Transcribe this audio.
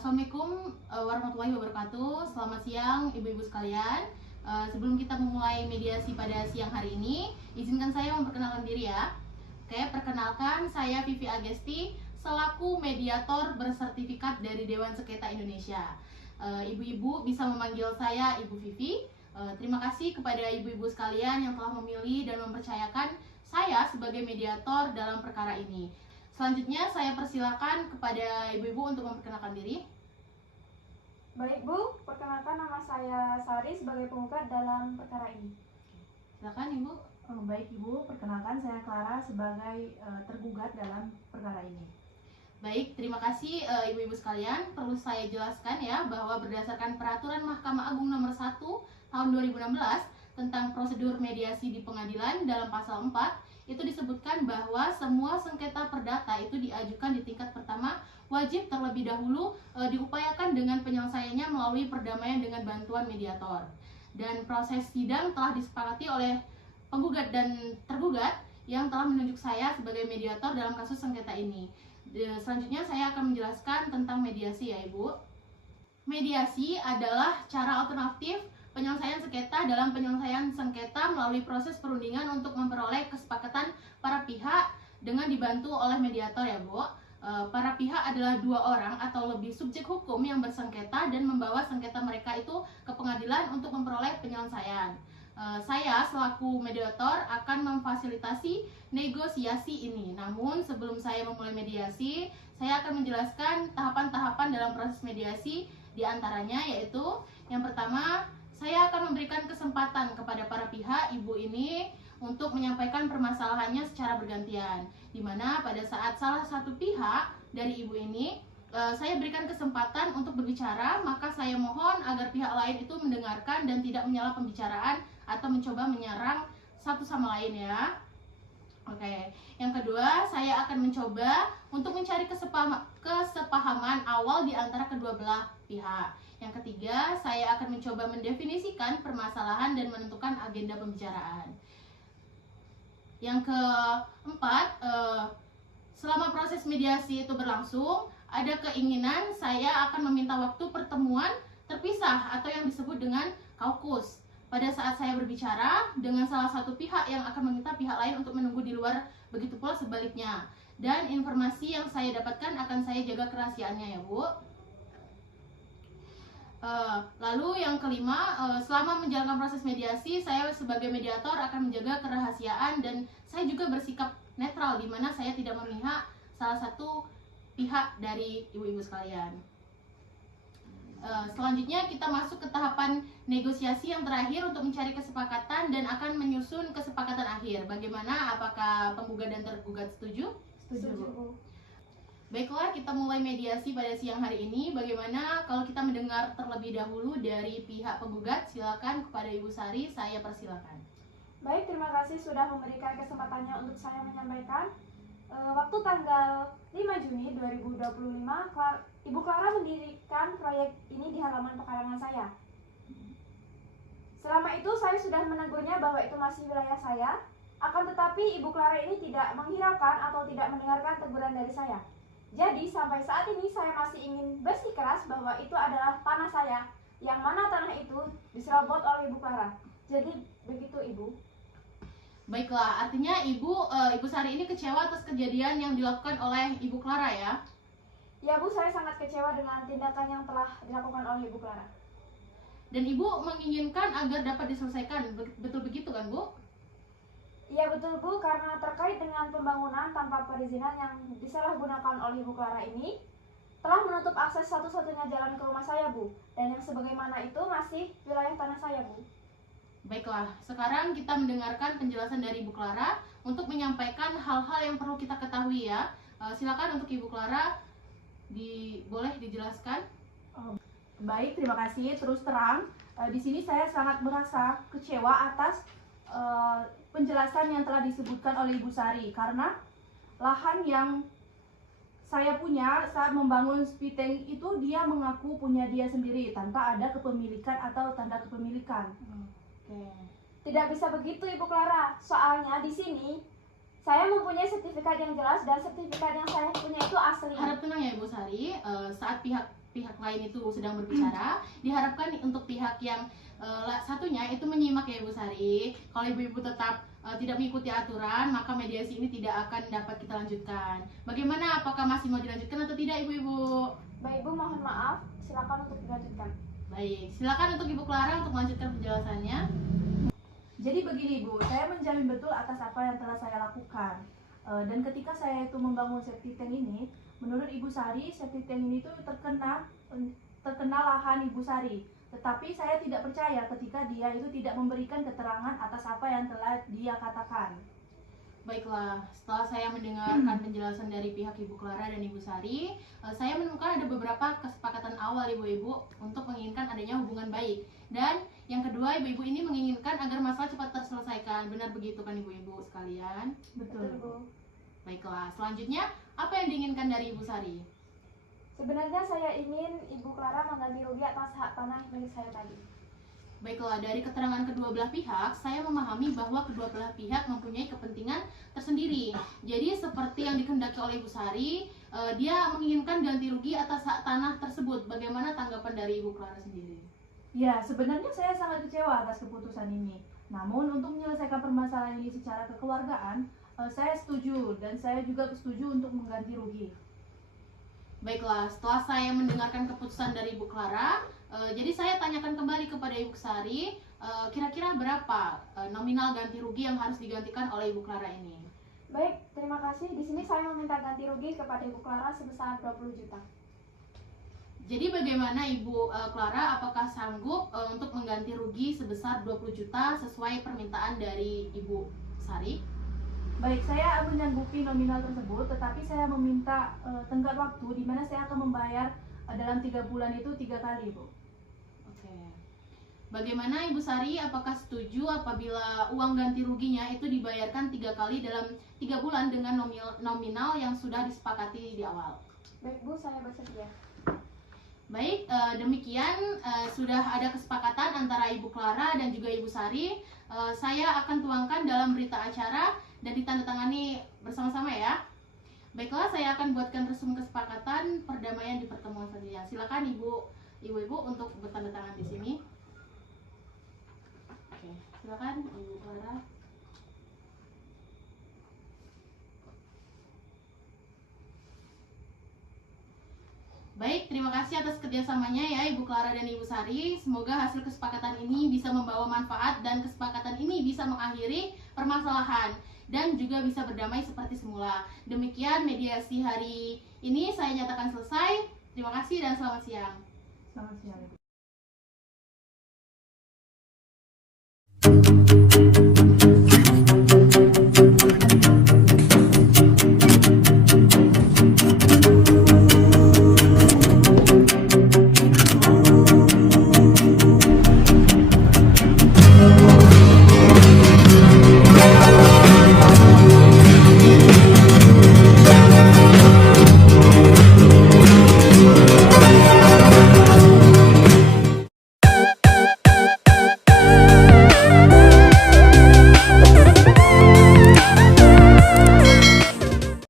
Assalamualaikum warahmatullahi wabarakatuh. Selamat siang ibu-ibu sekalian. Sebelum kita memulai mediasi pada siang hari ini, izinkan saya memperkenalkan diri ya. Oke, perkenalkan saya Vivi Agesti selaku mediator bersertifikat dari Dewan Sengketa Indonesia. Ibu-ibu bisa memanggil saya Ibu Vivi. Terima kasih kepada ibu-ibu sekalian yang telah memilih dan mempercayakan saya sebagai mediator dalam perkara ini. Selanjutnya saya persilakan kepada ibu-ibu untuk memperkenalkan diri. Baik Bu, perkenalkan nama saya Sari sebagai penggugat dalam perkara ini. Silakan Ibu. Baik Ibu, perkenalkan saya Clara sebagai tergugat dalam perkara ini. Baik, terima kasih ibu-ibu sekalian. Perlu saya jelaskan ya bahwa berdasarkan Peraturan Mahkamah Agung Nomor 1 Tahun 2016 tentang prosedur mediasi di pengadilan dalam pasal 4 itu disebutkan bahwa semua sengketa perdata itu diajukan di tingkat pertama wajib terlebih dahulu diupayakan dengan penyelesaiannya melalui perdamaian dengan bantuan mediator. Dan proses sidang telah disepakati oleh penggugat dan tergugat yang telah menunjuk saya sebagai mediator dalam kasus sengketa ini. Selanjutnya saya akan menjelaskan tentang mediasi ya Ibu. Mediasi adalah cara alternatif penyelesaian sengketa dalam penyelesaian sengketa melalui proses perundingan untuk memperoleh kesepakatan para pihak dengan dibantu oleh mediator ya Bu. Para pihak adalah dua orang atau lebih subjek hukum yang bersengketa dan membawa sengketa mereka itu ke pengadilan untuk memperoleh penyelesaian. Saya selaku mediator akan memfasilitasi negosiasi ini. Namun sebelum saya memulai mediasi, saya akan menjelaskan tahapan-tahapan dalam proses mediasi, diantaranya yaitu yang pertama, saya akan memberikan kesempatan kepada para pihak ibu ini untuk menyampaikan permasalahannya secara bergantian, di mana pada saat salah satu pihak dari ibu ini saya berikan kesempatan untuk berbicara, maka saya mohon agar pihak lain itu mendengarkan dan tidak menyalah pembicaraan atau mencoba menyerang satu sama lain ya. Oke, yang kedua saya akan mencoba untuk mencari kesepahaman awal di antara kedua belah pihak. Yang ketiga, saya akan mencoba mendefinisikan permasalahan dan menentukan agenda pembicaraan. Yang keempat, selama proses mediasi itu berlangsung, ada keinginan saya akan meminta waktu pertemuan terpisah atau yang disebut dengan kaukus. Pada saat saya berbicara dengan salah satu pihak yang akan meminta pihak lain untuk menunggu di luar, begitu pula sebaliknya. Dan informasi yang saya dapatkan akan saya jaga kerahasiaannya ya Bu. Lalu yang kelima, selama menjalankan proses mediasi, saya sebagai mediator akan menjaga kerahasiaan dan saya juga bersikap netral di mana saya tidak memihak salah satu pihak dari ibu-ibu sekalian. Selanjutnya kita masuk ke tahapan negosiasi yang terakhir untuk mencari kesepakatan dan akan menyusun kesepakatan akhir. Bagaimana? Apakah penggugat dan tergugat setuju? Setuju Bu. Baiklah, kita mulai mediasi pada siang hari ini. Bagaimana kalau kita mendengar terlebih dahulu dari pihak penggugat? Silakan kepada Ibu Sari, saya persilakan. Baik, terima kasih sudah memberikan kesempatannya untuk saya menyampaikan. Waktu tanggal 5 Juni 2025, Ibu Clara mendirikan proyek ini di halaman pekarangan saya. Selama itu saya sudah menegurnya bahwa itu masih wilayah saya. Akan tetapi Ibu Clara ini tidak menghiraukan atau tidak mendengarkan teguran dari saya. Jadi sampai saat ini saya masih ingin bersikeras bahwa itu adalah tanah saya, yang mana tanah itu diserobot oleh Ibu Clara. Jadi begitu Ibu. Baiklah, artinya Ibu Sari ini kecewa atas kejadian yang dilakukan oleh Ibu Clara ya? Ya Bu, saya sangat kecewa dengan tindakan yang telah dilakukan oleh Ibu Clara. Dan Ibu menginginkan agar dapat diselesaikan, betul begitu kan Bu? Iya betul Bu, karena terkait dengan pembangunan tanpa perizinan yang disalahgunakan oleh Ibu Clara ini telah menutup akses satu-satunya jalan ke rumah saya Bu, dan yang sebagaimana itu masih wilayah tanah saya Bu. Baiklah, sekarang kita mendengarkan penjelasan dari Ibu Clara untuk menyampaikan hal-hal yang perlu kita ketahui ya. Silakan untuk Ibu Clara, boleh dijelaskan? Baik, terima kasih. Terus terang, di sini saya sangat merasa kecewa atas penjelasan yang telah disebutkan oleh Ibu Sari, karena lahan yang saya punya saat membangun Spiteng itu dia mengaku punya dia sendiri tanpa ada kepemilikan atau tanda kepemilikan. Tidak bisa begitu Ibu Clara, soalnya di sini Saya mempunyai sertifikat yang jelas dan sertifikat yang saya punya itu asli. Harap tenang ya Ibu Sari, saat pihak pihak lain itu sedang berbicara, diharapkan untuk pihak yang satunya itu menyimak ya Ibu Sari. Kalau ibu-ibu tetap tidak mengikuti aturan, maka mediasi ini tidak akan dapat kita lanjutkan. Bagaimana? Apakah masih mau dilanjutkan atau tidak ibu-ibu? Baik Bu, mohon maaf, silakan untuk dilanjutkan. Baik, silakan untuk Ibu Clara untuk melanjutkan penjelasannya. Jadi begini Bu, saya menjamin betul atas apa yang telah saya lakukan. Dan ketika saya itu membangun safety tank ini, menurut Ibu Sari, safety tank ini tuh terkena lahan Ibu Sari. Tetapi saya tidak percaya ketika dia itu tidak memberikan keterangan atas apa yang telah dia katakan. Baiklah, setelah saya mendengarkan penjelasan dari pihak Ibu Clara dan Ibu Sari, saya menemukan ada beberapa kesepakatan awal ibu-ibu untuk menginginkan adanya hubungan baik. Dan yang kedua, ibu-ibu ini menginginkan agar masalah cepat terselesaikan. Benar begitu kan ibu-ibu sekalian? Betul. Bu. Baiklah, selanjutnya apa yang diinginkan dari Ibu Sari? Sebenarnya saya ingin Ibu Clara mengganti rugi atas hak tanah milik saya tadi. Baiklah, dari keterangan kedua belah pihak, saya memahami bahwa kedua belah pihak mempunyai kepentingan tersendiri. Jadi seperti yang dikehendaki oleh Ibu Sari, dia menginginkan ganti rugi atas hak tanah tersebut. Bagaimana tanggapan dari Ibu Clara sendiri? Ya, sebenarnya saya sangat kecewa atas keputusan ini. Namun untuk menyelesaikan permasalahan ini secara kekeluargaan, saya setuju dan saya juga setuju untuk mengganti rugi. Baiklah, setelah saya mendengarkan keputusan dari Ibu Clara, jadi saya tanyakan kembali kepada Ibu Sari, kira-kira berapa nominal ganti rugi yang harus digantikan oleh Ibu Clara ini? Baik, terima kasih. Di sini saya meminta ganti rugi kepada Ibu Clara sebesar 20 juta. Jadi bagaimana Ibu Clara, apakah sanggup untuk mengganti rugi sebesar 20 juta sesuai permintaan dari Ibu Sari? Baik, saya menyanggupi nominal tersebut, tetapi saya meminta tenggat waktu di mana saya akan membayar dalam 3 bulan itu 3 kali, Bu. Oke. Bagaimana Ibu Sari, apakah setuju apabila uang ganti ruginya itu dibayarkan 3 kali dalam 3 bulan dengan nominal yang sudah disepakati di awal? Baik Bu, saya bersedia. Baik, demikian sudah ada kesepakatan antara Ibu Clara dan juga Ibu Sari. Saya akan tuangkan dalam berita acara dan ditandatangani bersama-sama ya. Baiklah, saya akan buatkan resum kesepakatan perdamaian di pertemuan selanjutnya. Silakan ibu-ibu untuk bertanda tangan di sini. Oke, silakan Ibu Clara. Baik, terima kasih atas kerjasamanya ya Ibu Clara dan Ibu Sari. Semoga hasil kesepakatan ini bisa membawa manfaat dan kesepakatan ini bisa mengakhiri permasalahan dan juga bisa berdamai seperti semula. Demikian mediasi hari ini saya nyatakan selesai. Terima kasih dan selamat siang. Selamat siang, Ibu.